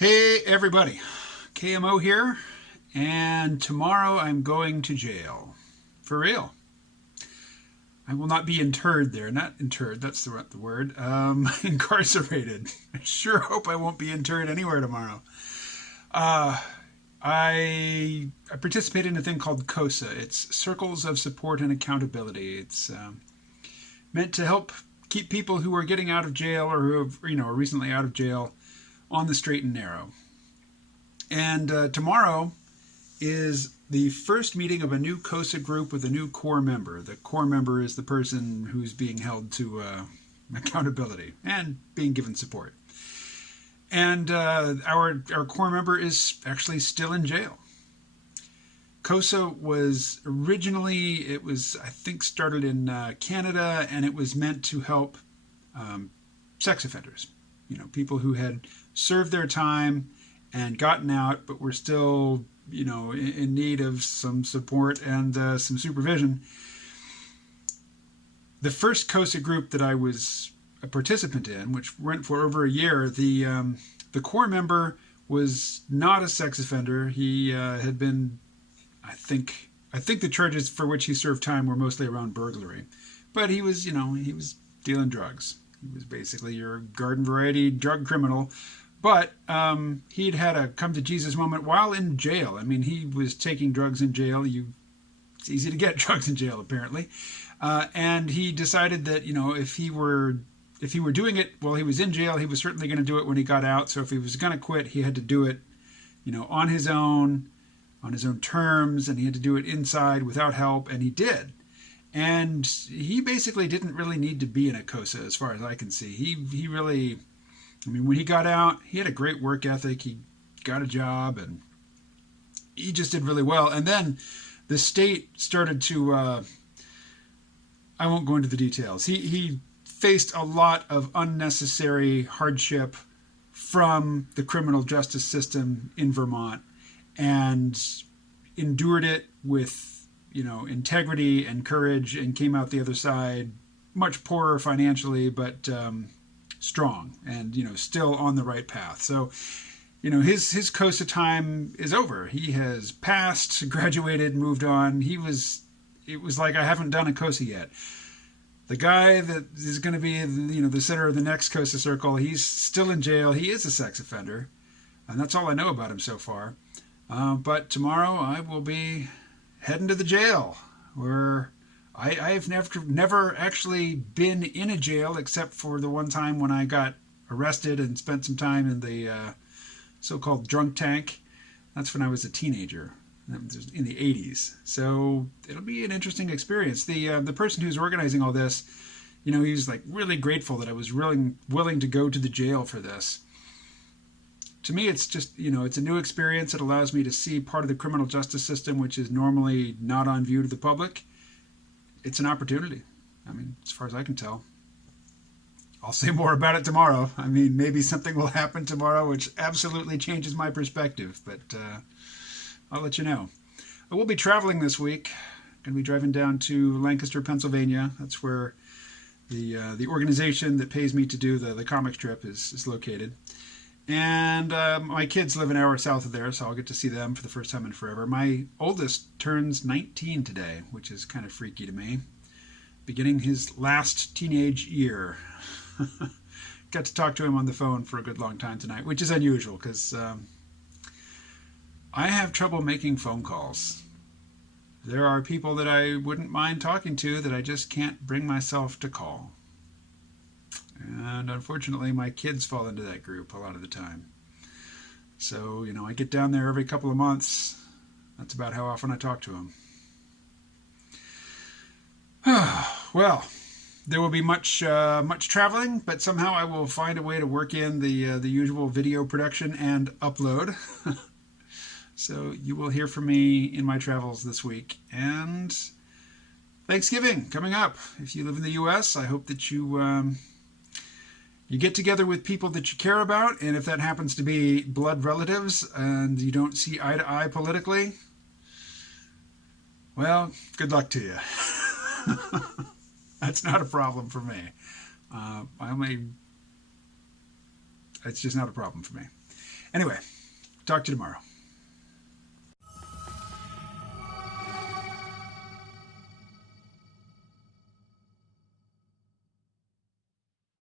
Hey everybody, KMO here, and tomorrow I'm going to jail. For real. I will not be interred there. Not interred, that's the word. Incarcerated. I sure hope I won't be interred anywhere tomorrow. Uh, I participate in a thing called COSA. It's Circles of Support and Accountability. It's meant to help keep people who are getting out of jail or who have, are recently out of jail on the straight and narrow. And tomorrow is the first meeting of a new COSA group with a new core member. The core member is the person who's being held to accountability and being given support. And our core member is actually still in jail. COSA was originally, I think, started in Canada, and it was meant to help sex offenders. People who had served their time and gotten out, but were still, in need of some support and some supervision. The first COSA group that I was a participant in, which went for over a year, the core member was not a sex offender. He had been, I think the charges for which he served time were mostly around burglary, but he was dealing drugs. He was basically your garden variety drug criminal. But he'd had a come to Jesus moment while in jail. I mean, he was taking drugs in jail. It's easy to get drugs in jail, apparently. And he decided that, if he were doing it while he was in jail, he was certainly going to do it when he got out. So if he was going to quit, he had to do it, on his own terms, and he had to do it inside without help, and he did. And he basically didn't really need to be in a COSA, as far as I can see. He really, when he got out, he had a great work ethic. He got a job, and he just did really well. And then the state started to, I won't go into the details. He faced a lot of unnecessary hardship from the criminal justice system in Vermont, and endured it with integrity and courage, and came out the other side much poorer financially, but strong, and still on the right path. So his COSA time is over. He has passed, graduated, moved on. It was like, I haven't done a COSA yet. The guy that is going to be the center of the next COSA circle, he's still in jail. He is a sex offender, and that's all I know about him so far. But tomorrow I will be heading to the jail, where I've never actually been in a jail, except for the one time when I got arrested and spent some time in the so-called drunk tank. That's when I was a teenager, in the 80s. So it'll be an interesting experience. The person who's organizing all this, he was like really grateful that I was willing to go to the jail for this. To me, it's just, it's a new experience. It allows me to see part of the criminal justice system, which is normally not on view to the public. It's an opportunity. As far as I can tell. I'll say more about it tomorrow. Maybe something will happen tomorrow which absolutely changes my perspective, but I'll let you know. I will be traveling this week. I'm going to be driving down to Lancaster, Pennsylvania. That's where the organization that pays me to do the comic strip is located. And my kids live an hour south of there, so I'll get to see them for the first time in forever. My oldest turns 19 today, which is kind of freaky to me. Beginning his last teenage year. Got to talk to him on the phone for a good long time tonight, which is unusual because I have trouble making phone calls. There are people that I wouldn't mind talking to that I just can't bring myself to call. And unfortunately, my kids fall into that group a lot of the time. So, I get down there every couple of months. That's about how often I talk to them. Well, there will be much traveling, but somehow I will find a way to work in the usual video production and upload. So you will hear from me in my travels this week. And Thanksgiving coming up. If you live in the U.S., I hope that you get together with people that you care about, and if that happens to be blood relatives and you don't see eye to eye politically, well, good luck to you. That's not a problem for me. It's just not a problem for me. Anyway, talk to you tomorrow.